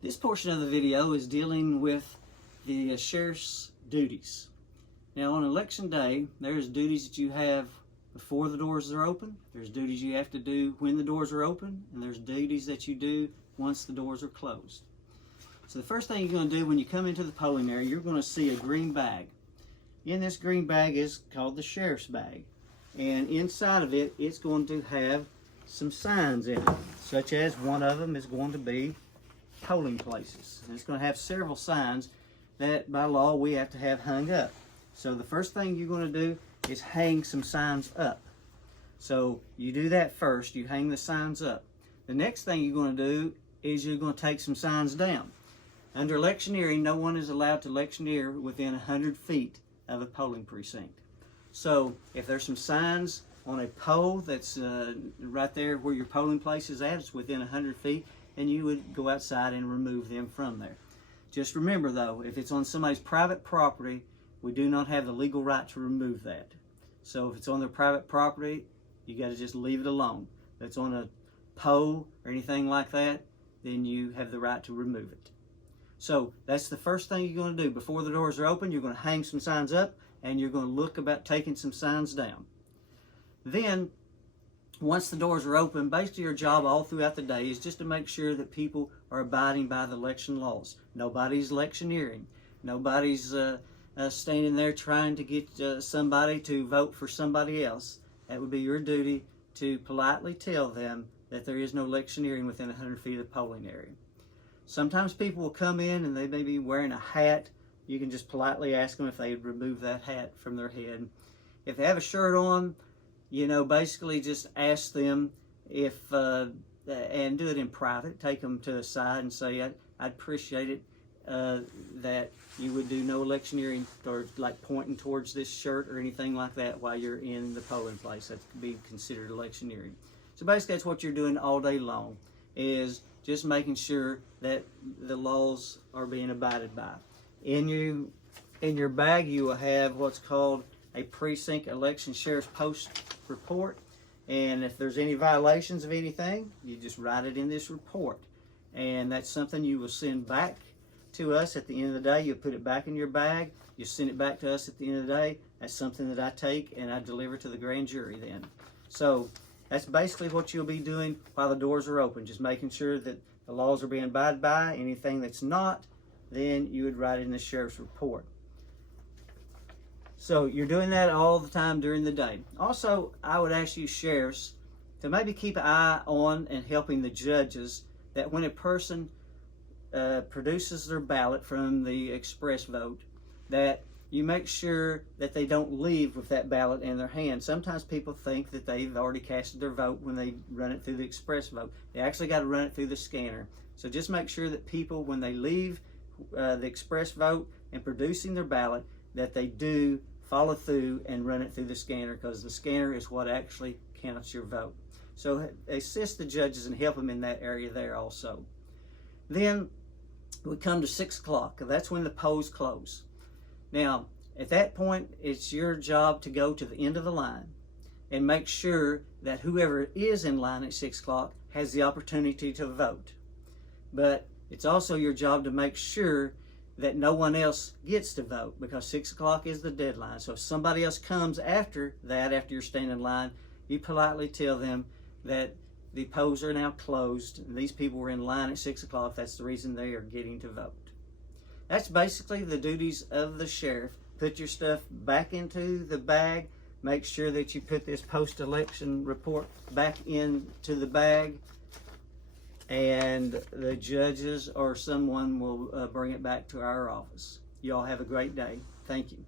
This portion of the video is dealing with the sheriff's duties. Now on election day, there's duties that you have before the doors are open, there's duties you have to do when the doors are open, and there's duties that you do once the doors are closed. So the first thing you're going to do when you come into the polling area, you're going to see a green bag. In this green bag is called the sheriff's bag. And inside of it, it's going to have some signs in it, such as one of them is going to be polling places. And it's going to have several signs that by law we have to have hung up. So the first thing you're going to do is hang some signs up. So you do that first, you hang the signs up. The next thing you're going to do is you're going to take some signs down. Under electioneering, no one is allowed to electioneer within 100 feet of a polling precinct. So if there's some signs on a pole that's right there where your polling place is at, it's within 100 feet, and you would go outside and remove them from there. Just remember though, if it's on somebody's private property, we do not have the legal right to remove that. So if it's on their private property, you got to just leave it alone. If it's on a pole or anything like that, then you have the right to remove it. So that's the first thing you're going to do. Before the doors are open, you're going to hang some signs up and you're going to look about taking some signs down. Then, once the doors are open, basically your job all throughout the day is just to make sure that people are abiding by the election laws. Nobody's electioneering. Nobody's standing there trying to get somebody to vote for somebody else. That would be your duty to politely tell them that there is no electioneering within 100 feet of the polling area. Sometimes people will come in and they may be wearing a hat. You can just politely ask them if they'd remove that hat from their head. If they have a shirt on, basically just ask them if, and do it in private. Take them to the side and say, I'd appreciate it that you would do no electioneering or like pointing towards this shirt or anything like that while you're in the polling place. That could be considered electioneering. So basically that's what you're doing all day long, is just making sure that the laws are being abided by. In your bag you will have what's called a precinct election sheriff's post report, and if there's any violations of anything, you just write it in this report, and that's something you will send back to us at the end of the day. You'll put it back in your bag, you send it back to us at the end of the day. That's something that I take and I deliver to the grand jury then. So that's basically what you'll be doing while the doors are open, just making sure that the laws are being abided by. Anything that's not, then you would write it in the sheriff's report. So you're doing that all the time during the day. Also, I would ask you sheriffs to maybe keep an eye on and helping the judges that when a person produces their ballot from the express vote, that you make sure that they don't leave with that ballot in their hand. Sometimes people think that they've already casted their vote when they run it through the express vote. They actually got to run it through the scanner. So just make sure that people, when they leave the express vote and producing their ballot, that they do follow through and run it through the scanner, because the scanner is what actually counts your vote. So assist the judges and help them in that area there also. Then we come to 6 o'clock. That's when the polls close. Now, at that point, it's your job to go to the end of the line and make sure that whoever is in line at 6 o'clock has the opportunity to vote. But it's also your job to make sure that no one else gets to vote, because 6 o'clock is the deadline. So if somebody else comes after that, after you're standing in line, you politely tell them that the polls are now closed and these people were in line at 6 o'clock. That's the reason they are getting to vote. That's basically the duties of the sheriff. Put your stuff back into the bag. Make sure that you put this post-election report back into the bag, and the judges or someone will bring it back to our office. You all have a great day. Thank you.